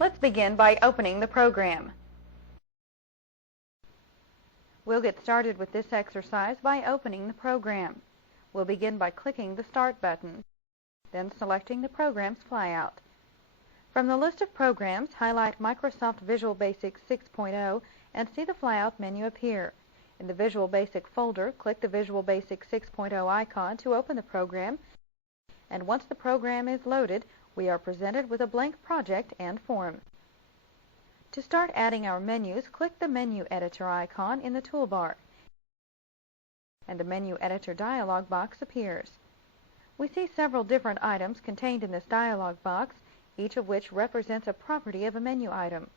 Let's begin by opening the program. We'll get started with this exercise by opening the program. We'll begin by clicking the Start button, then selecting the program's flyout. From the list of programs, highlight Microsoft Visual Basic 6.0 and see the flyout menu appear. In the Visual Basic folder, click the Visual Basic 6.0 icon to open the program, and once the program is loaded, we are presented with a blank project and form. To start adding our menus, click the Menu Editor icon in the toolbar, and a Menu Editor dialog box appears. We see several different items contained in this dialog box, each of which represents a property of a menu item.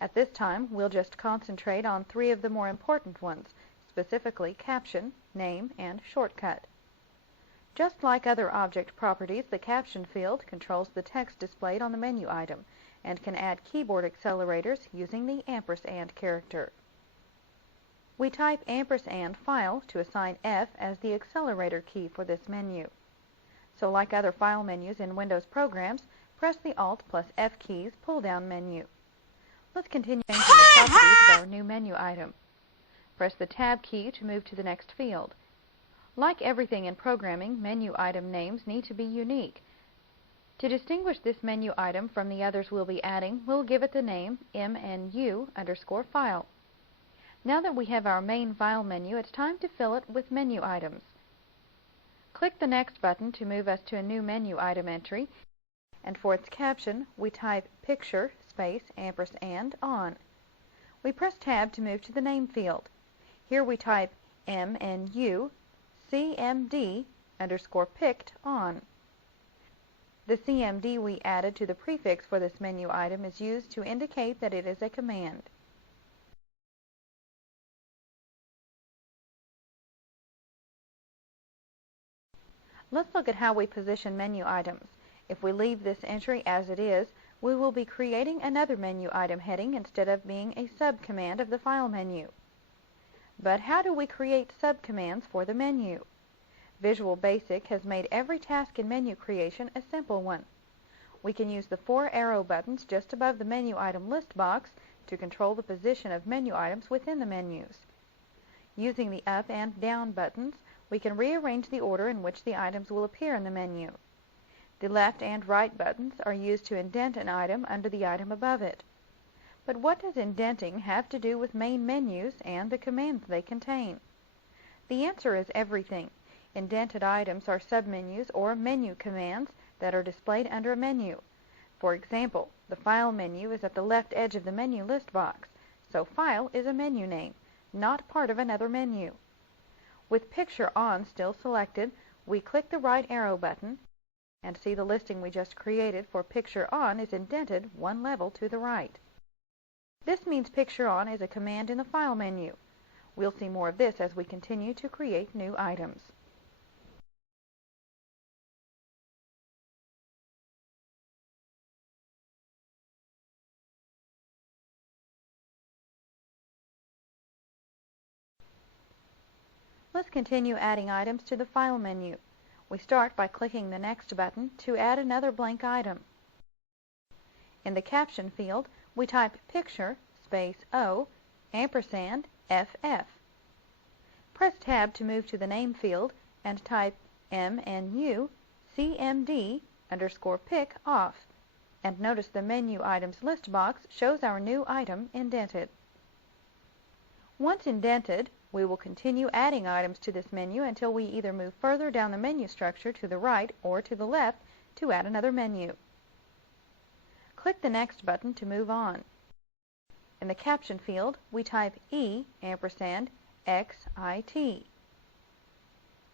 At this time, we'll just concentrate on three of the more important ones, specifically Caption, Name, and Shortcut. Just like other object properties, the Caption field controls the text displayed on the menu item and can add keyboard accelerators using the ampersand character. We type ampersand file to assign F as the accelerator key for this menu. So like other file menus in Windows programs, press the Alt plus F keys pull-down menu. Let's continue changing the properties of our new menu item. Press the Tab key to move to the next field. Like everything in programming, menu item names need to be unique. To distinguish this menu item from the others we'll be adding, we'll give it the name mnu_file. Now that we have our main file menu, it's time to fill it with menu items. Click the Next button to move us to a new menu item entry, and for its caption, we type Picture & on. We press Tab to move to the Name field. Here we type mnu CMD_picked on. The CMD we added to the prefix for this menu item is used to indicate that it is a command. Let's look at how we position menu items. If we leave this entry as it is, we will be creating another menu item heading instead of being a subcommand of the file menu. But how do we create subcommands for the menu? Visual Basic has made every task in menu creation a simple one. We can use the four arrow buttons just above the menu item list box to control the position of menu items within the menus. Using the up and down buttons, we can rearrange the order in which the items will appear in the menu. The left and right buttons are used to indent an item under the item above it. But what does indenting have to do with main menus and the commands they contain? The answer is everything. Indented items are submenus or menu commands that are displayed under a menu. For example, the File menu is at the left edge of the menu list box, so File is a menu name, not part of another menu. With Picture On still selected, we click the right arrow button and see the listing we just created for Picture On is indented one level to the right. This means Picture On is a command in the File menu. We'll see more of this as we continue to create new items. Let's continue adding items to the File menu. We start by clicking the Next button to add another blank item. In the Caption field, we type Picture O &FF. Press Tab to move to the Name field and type mnu CMD_pick off. And notice the Menu Items list box shows our new item indented. Once indented, we will continue adding items to this menu until we either move further down the menu structure to the right or to the left to add another menu. Click the Next button to move on. In the Caption field, we type E&XIT.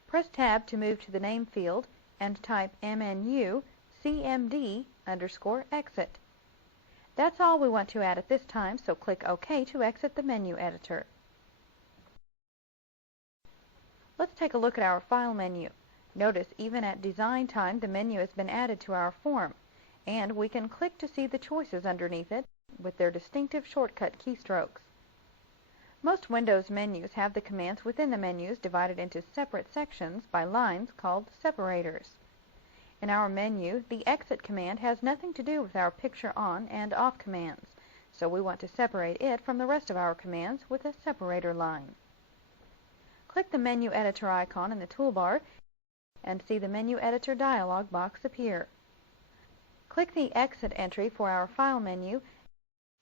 Press Tab to move to the Name field and type mnu CMD_exit. That's all we want to add at this time, so click OK to exit the menu editor. Let's take a look at our File menu. Notice even at design time the menu has been added to our form, and we can click to see the choices underneath it with their distinctive shortcut keystrokes. Most Windows menus have the commands within the menus divided into separate sections by lines called separators. In our menu, the exit command has nothing to do with our picture on and off commands, so we want to separate it from the rest of our commands with a separator line. Click the menu editor icon in the toolbar and see the menu editor dialog box appear. Click the exit entry for our file menu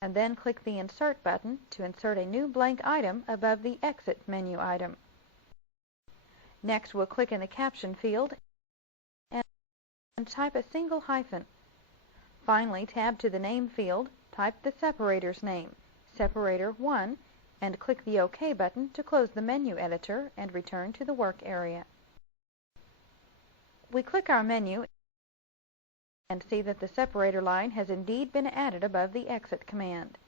and then click the Insert button to insert a new blank item above the Exit menu item. Next, we'll click in the Caption field and type a single hyphen. Finally, tab to the Name field, type the separator's name, Separator 1, and click the OK button to close the menu editor and return to the work area. We click our menu and see that the separator line has indeed been added above the Exit command.